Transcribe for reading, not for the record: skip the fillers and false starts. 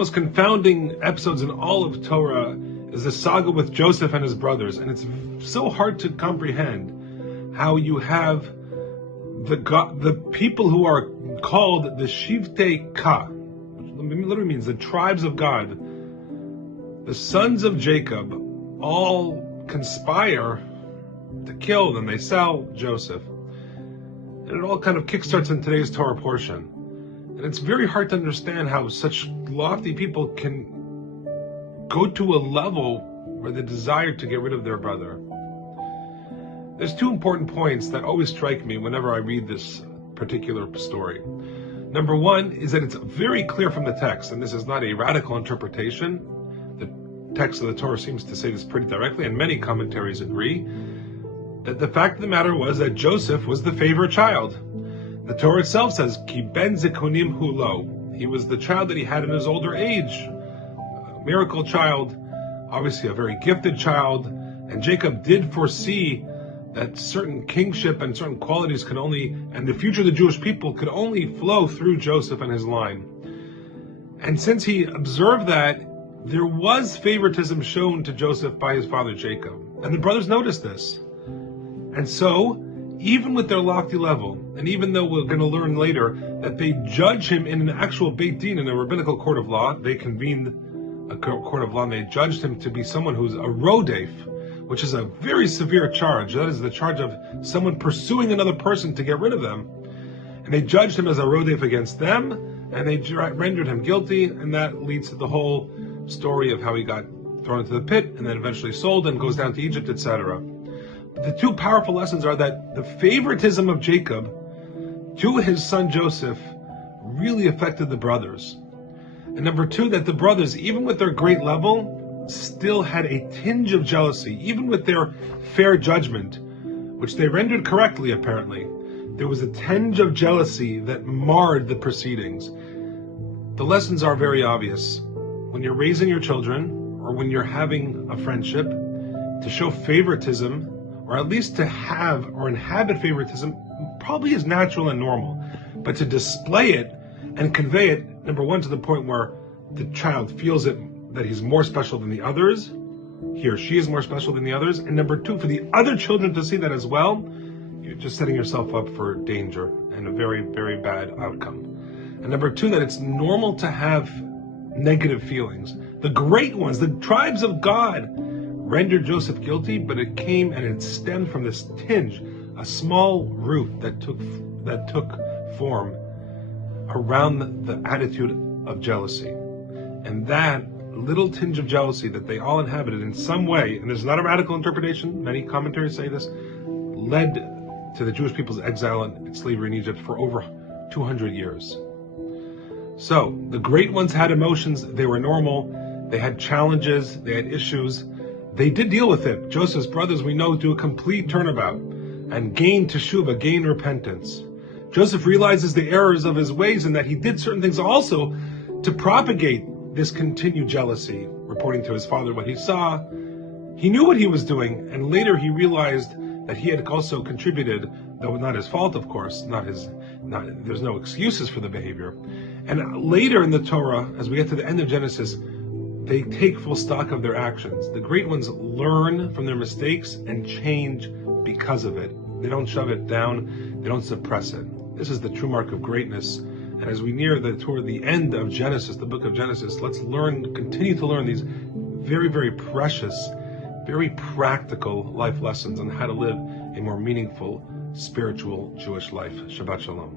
most confounding episodes in all of Torah is the saga with Joseph and his brothers, and it's so hard to comprehend how you have the people who are called the Shivtei Ka, which literally means the tribes of God, the sons of Jacob, all conspire to kill, and they sell Joseph. And it all kind of kickstarts in today's Torah portion. And it's very hard to understand how such lofty people can go to a level where they desire to get rid of their brother. There's two important points that always strike me whenever I read this particular story. Number one is that it's very clear from the text, and this is not a radical interpretation. The text of the Torah seems to say this pretty directly, and many commentaries agree, that the fact of the matter was that Joseph was the favorite child. The Torah itself says, Ki ben zikonim hulo. He was the child that he had in his older age. A miracle child, obviously a very gifted child, and Jacob did foresee that certain kingship and certain qualities could only, and the future of the Jewish people could only flow through Joseph and his line. And since he observed that, there was favoritism shown to Joseph by his father Jacob. And the brothers noticed this. And so, even with their lofty level, and even though we're going to learn later that they judge him in an actual Beit Din, in a rabbinical court of law, they convened a court of law and they judged him to be someone who's a rodef, which is a very severe charge. That is the charge of someone pursuing another person to get rid of them. And they judged him as a rodef against them, and they rendered him guilty, and that leads to the whole story of how he got thrown into the pit, and then eventually sold and goes down to Egypt, etc. The two powerful lessons are that the favoritism of Jacob to his son Joseph really affected the brothers. And number two, that the brothers, even with their great level, still had a tinge of jealousy. Even with their fair judgment, which they rendered correctly apparently, there was a tinge of jealousy that marred the proceedings. The lessons are very obvious. When you're raising your children, or when you're having a friendship, to show favoritism, or at least to have or inhabit favoritism, probably is natural and normal. But to display it and convey it, number one, to the point where the child feels it, that he's more special than the others, he or she is more special than the others, and number two, for the other children to see that as well, you're just setting yourself up for danger and a very, very bad outcome. And number two, that it's normal to have negative feelings. The great ones, the tribes of God, rendered Joseph guilty, but it came and it stemmed from this tinge, a small root that took form around the attitude of jealousy. And that little tinge of jealousy that they all inhabited in some way, and there's not a radical interpretation, many commentaries say this, led to the Jewish people's exile and slavery in Egypt for over 200 years. So, the great ones had emotions, they were normal, they had challenges, they had issues. They did deal with it. Joseph's brothers, we know, do a complete turnabout and gain teshuvah, gain repentance. Joseph realizes the errors of his ways and that he did certain things also to propagate this continued jealousy, reporting to his father what he saw. He knew what he was doing, and later he realized that he had also contributed, though not his fault, of course, there's no excuses for the behavior. And later in the Torah, as we get to the end of Genesis, they take full stock of their actions. The great ones learn from their mistakes and change because of it. They don't shove it down, they don't suppress it. This is the true mark of greatness. And as we near toward the end of Genesis, the book of Genesis, let's continue to learn these very, very precious, very practical life lessons on how to live a more meaningful, spiritual Jewish life. Shabbat Shalom.